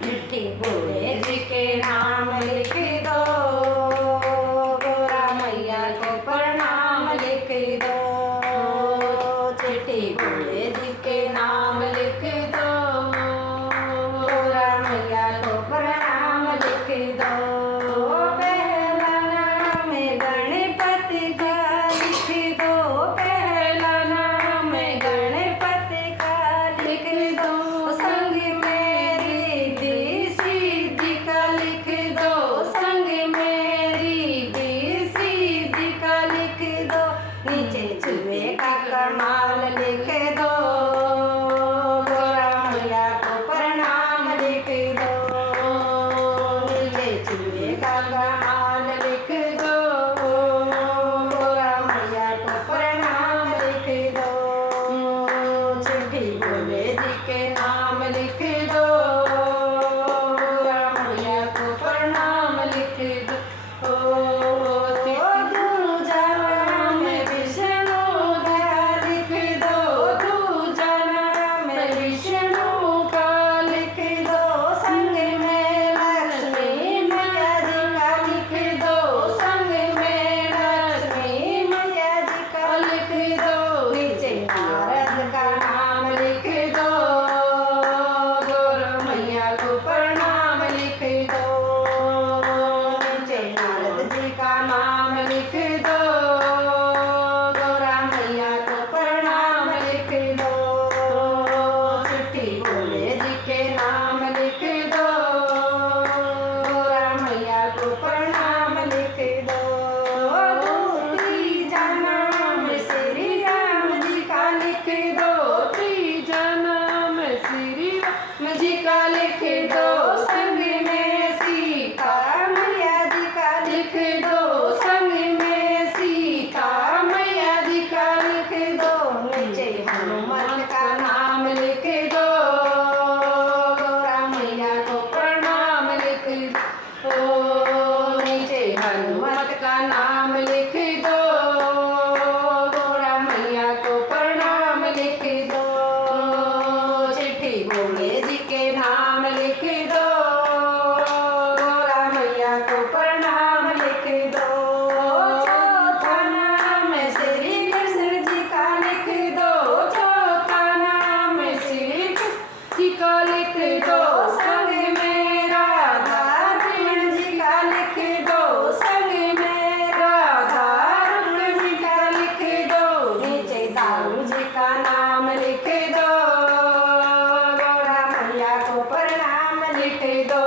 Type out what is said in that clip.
चिट्ठी भोले जी के नाम लिख दो, गौरा मैया को प्रणाम लिख दो। चिट्ठी भोले जी के नाम लिख दो, गौरा मैया को प्रणाम लिख दो। पहला नाम गणपति का लिख दो, पहला नाम गणपति का लिख दो। संग में रिद्धि सिद्धि का लिख दो, संग में रिद्धि सिद्धि का लिख दो। नीचे छुए का कमाल लिख दो, गौरा मैया को प्रणाम लिख दो। नीचे छुए का कमाल लिख दो, गौरा मैया को प्रणाम लिख दो। चिट्ठी भोले जी के नाम लिख दो, गौरा मैया को प्रणाम लिख दो। दूजा नाम विष्णु का लिख दो, दूजा नाम विष्णु का लिख दो। संग में लक्ष्मी मैया जी का लिख दो, संग में लक्ष्मी मैया जी का लिख दो। नीचे नारद का नाम लिख दो, गौरा मैया को प्रणाम लिख दो। नीचे नारद जी का नाम लिख दो, गौरा मैया को प्रणाम लिख दो। चिट्ठी भोले जी के नाम लिख दो, गौरा मैया को प्रणाम लिख दो। तीजा नाम श्री राम जी का लिख दो, तीजा नाम श्री राम जी का लिख दो। संग में सीता मैया जी का लिख दो, संग में सीता मैया जी का लिख दो। नीचे हनुमान का नाम लिख दो, गौरा मैया को प्रणाम लिख दो। नीचे हनुमान का नाम लिख दो, गौरा मैया को प्रणाम लिख दो। चिट्ठी भोले जी के नाम लिख दो, गौरा मैया को प्रणाम लिख दो। चौथा नाम श्री कृष्ण जी का लिख दो, चौथा नाम श्री कृष्ण जी का लिख दो। संग में राधा रमण जी का लिख दो, संग में राधा रमण जी का लिख दो। नीचे दाऊ जी का नाम लिख दो, गौरा मैया को प्रणाम लिख दो।